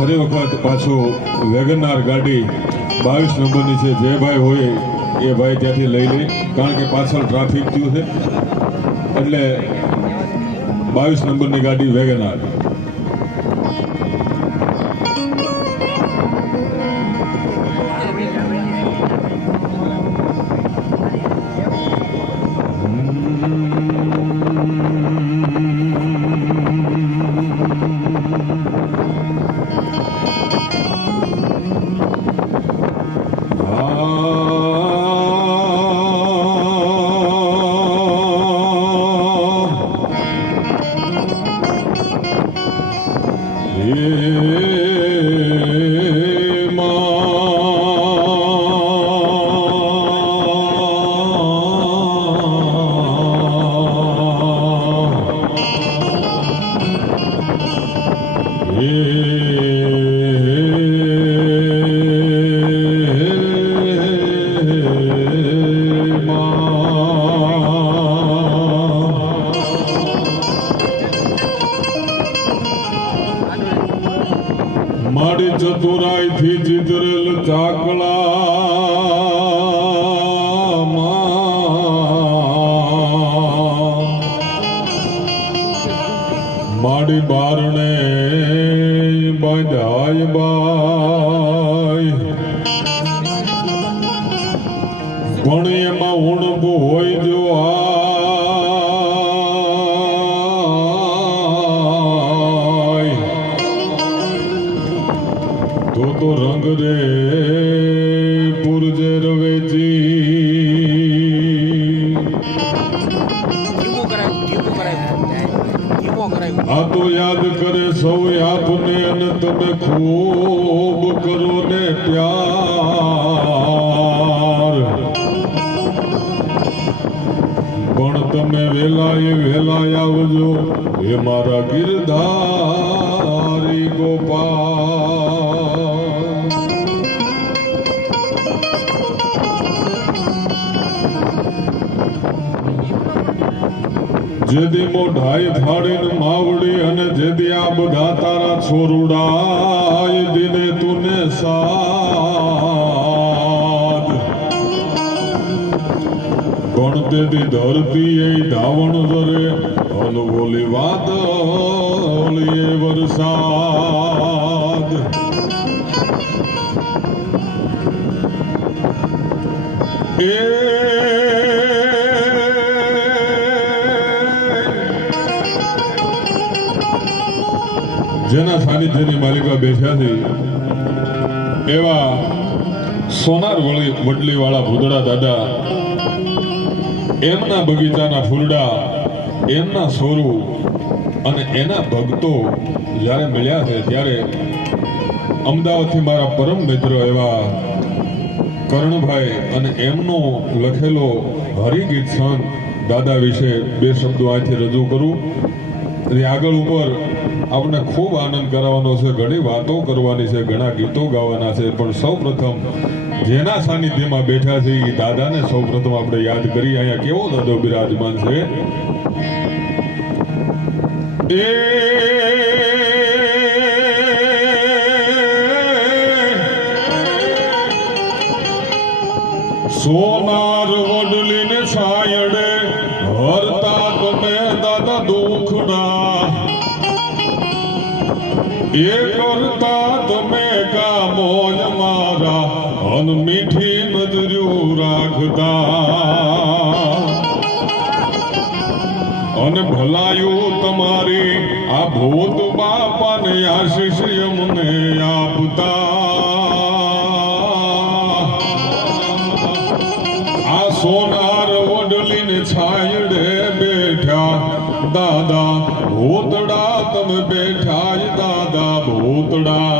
ફરી વખત પાછું વેગનાર ગાડી 22 નંબરની છે, જે ભાઈ હોય એ ભાઈ ત્યાંથી લઈ લે, કારણ કે પાછળ ટ્રાફિક થયું છે, એટલે 22 નંબરની ગાડી વેગનાર. મારી ચતુરાઈથી ચિતરેલ ચાકળા મારી બારણે બાંધાય બાય, પણ એમાં ઊણભું હોય જો તો રંગ રે પુરજે રવેજી. આ તો યાદ કરે સૌ આપને અને તમે ખૂબ કરો ને પ્યાર, પણ તમે વેલાએ આવજો એ મારા ગિરધારી ગોપાલ. જેદી મોઢાઈ ફાડીને માવડી અને જેદી આ બધા તારા છોરુડાય દિને તુને સાદ, પણ તેથી ધરતી એ ધાવણ ધરે અનવોલી વાદળીએ વરસાદ. એ જેના સાનિધ્યની માલિકા બેઠા છે એવા સોનાર વડલી વાળા ભૂદડા દાદા, એમના બગીચાના ફૂલડા, એમના સોરું અને એના ભક્તો જ્યારે મળ્યા છે ત્યારે અમદાવાદથી મારા પરમ મિત્ર એવા કર્ણભાઈ અને એમનો લખેલો હરિગીત સંત દાદા વિશે બે શબ્દો અહીંથી રજૂ કરું. આગળ ઉપર આપણને ખૂબ આનંદ કરાવવાનો છે, ઘણી વાતો કરવાની છે, ઘણા ગીતો ગાવાના છે, પણ સૌ પ્રથમ જેના સાનિધ્યમાં બેઠા છે એ દાદાને સૌ પ્રથમ આપણે યાદ કરી. અહીંયા કેવો દાદો બિરાજમાન છે. એ સોનાર વડલીને છાયડે હરતા તમે દાદા દુખડા, એ કરતા તમે કામો મારા અન મીઠી નજર્યું રાખતા, અને ભલાયું તમારી આ ભૂત બાપાને આશીષ અમને આપતા. આ સોનાર વડલીને છાયડે બેઠા દાદા ભૂતડા, તમે બેઠા દાદા ભૂતડા.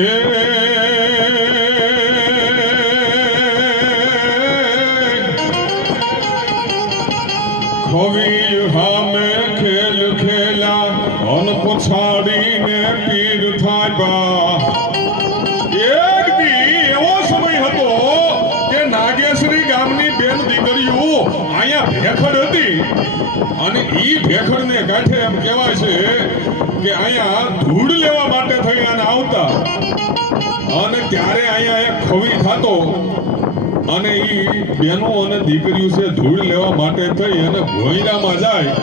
એ ખવી હામે ખેલ ખેલા અન પછાડીને પીર થાય. એક દી એવો સમય હતો કે નાગેશ્વરી ગામની બેન દીકરીઓ અહીંયા ભેખડ હતી અને ઈ ભેખડને કાંઠે એમ કહેવાય છે કે અહીંયા ધૂળ લેવા માટે થઈ અને આવતા અને ત્યારે અહીંયા એક ખવી ખાતો અને ઈ બેનો અને દીકરીઓ છે ધૂળ લેવા માટે થઈ અને ભોયરામાં જાય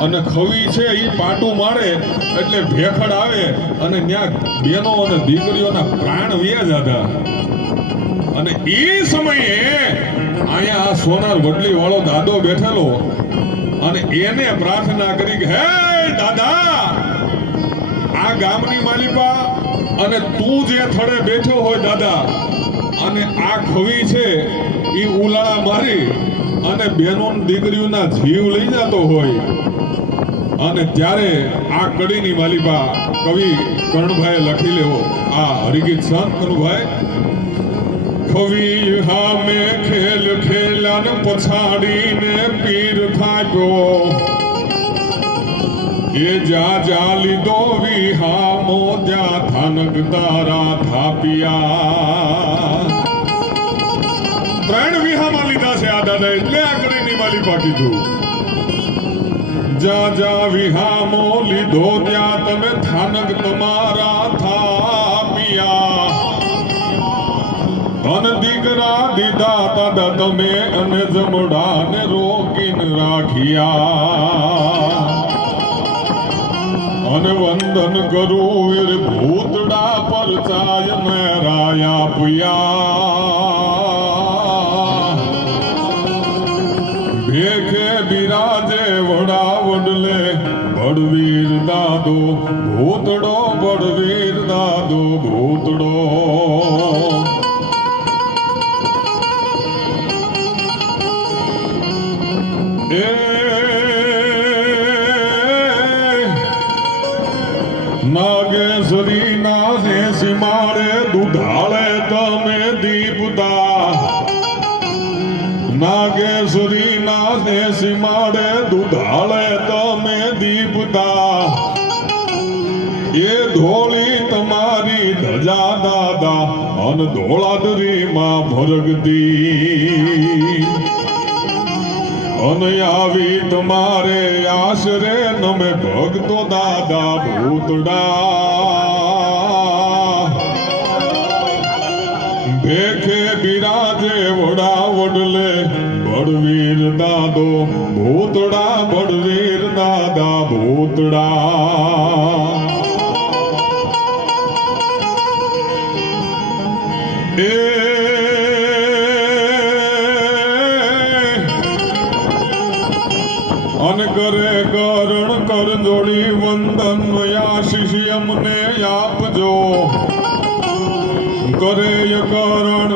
અને ખવી છે ઈ પાટું મારે એટલે ભેખડ આવે અને ત્યાં બેનો અને દીકરીઓના પ્રાણ વયા જતા અને એ સમયે અહીંયા આ સોનાર વડલી વાળો દાદો બેઠેલો અને એને પ્રાર્થના કરી કે હે દાદા આ ગામની માલિપા અને તું જે થડે બેઠો હોય દાદા અને આ ખવી છે એ ઉલાળા મારી અને બહેનો દીકરીઓના જીવ લઈ જતો હોય અને ત્યારે આ કડીની માલિપા કવિ કર્ણભાઈ લખી લેવો આ હરિગીત સંત કનુભાઈ ખવી હામે ખેલ ખેલાને પછાડીને પીર થાક્યો એ જા જા લીધો વિહામો ત્યાં થાનક તારા થાપિયા ત્રણ વિહામાં લીધા છે આ દાદા એટલે આ કડીની માલિપા કીધું જા જા વિહામો લીધો ત્યાં તમે થાનક તમારા થાપિયા અન દીકરા દીધા દાદા તમે અને જમડાને રોકીને રાખ્યા અને વંદન કરું વીર ભૂતડા પર ચાય મેરાયા પુયા ભેખે બિરાજે વડા વડલે બળવીર દાદો ભૂતડો બળવીર દાદો ભૂતડો નાગેશ્વરી નાસે સીમાડે દુધાળે તમે દીપદા નાગેશ્વરી નાસે સીમાડે દુધાળે તમે દીપદા એ ધોળી તમારી ધજા દાદા અન ધોળાદરીમાં ભરગતી અને આવી તમારે આશરે નમે ભક્તો દાદા ભૂતડા ભેખે બિરાજે વડા વડલે બળવીર દાદો ભૂતડા બળવીર દાદા ભૂતડા એ અન કરે કરણ કર જોડી વંદન આશીષ અમને આપજો કરે કરણ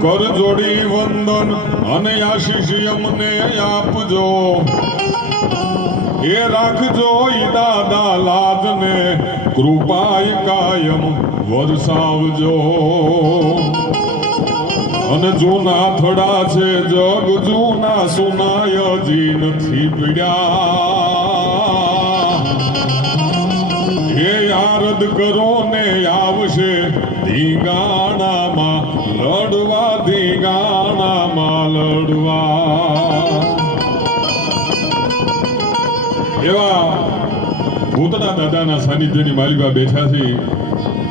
કર જોડી વંદન અને આશીષ અમને આપજો એ રાખજો ઈ દાદા લાજને કૃપાય કાયમ વરસાવજો અને જૂના થડા છે જગ જૂના સુનાય જી નથી પીડ્યા એ યાદ કરો ને આવશે ધીંગાણામાં લડવા ધીંગાણામાં લડવા એવા ભૂતડા દાદાના સાનિધ્યની માલિકા બેઠા છે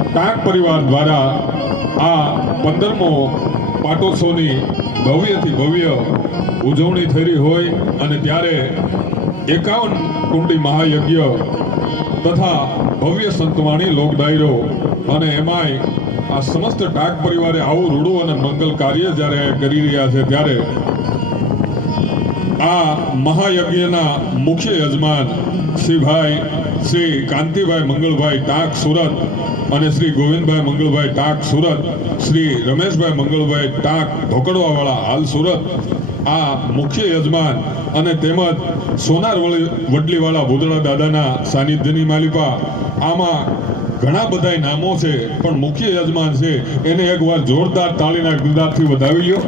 ટાંક પરિવાર દ્વારા આ 15મો પાટોત્સવની ભવ્યથી ભવ્ય ઉજવણી થઈ હોય અને ત્યારે 51 કુંડી મહાયજ્ઞ તથા ભવ્ય સંતવાણી લોક ડાયરો અને એમાંય આ સમસ્ત ટાંક પરિવારે આવું રૂડું અને મંગલ કાર્ય જ્યારે કરી રહ્યા છે ત્યારે આ મહાયજ્ઞના મુખ્ય યજમાન શ્રી કાંતિભાઈ મંગળભાઈ ટાંક સુરત અને શ્રી ગોવિંદભાઈ મંગળભાઈ ટાંક સુરત શ્રી રમેશભાઈ મંગળભાઈ ટાંક ધોકડવાવાળા હાલ સુરત આ મુખ્ય યજમાન અને તેમજ સોનાર વડલીવાળા ભૂતડા દાદાના સાનિધ્યની માલિકા આમાં ઘણા બધા નામો છે પણ મુખ્ય યજમાન છે એને એકવાર જોરદાર તાળીના ગીતથી વધાવી લ્યો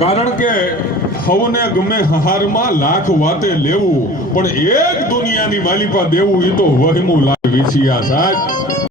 કારણ કે હવને ગમે હારમાં લાખ વાતે લેવું પણ એક દુનિયાની માલિકા દેવું એ તો વહેમું લાગે વિછિયા સાહેબ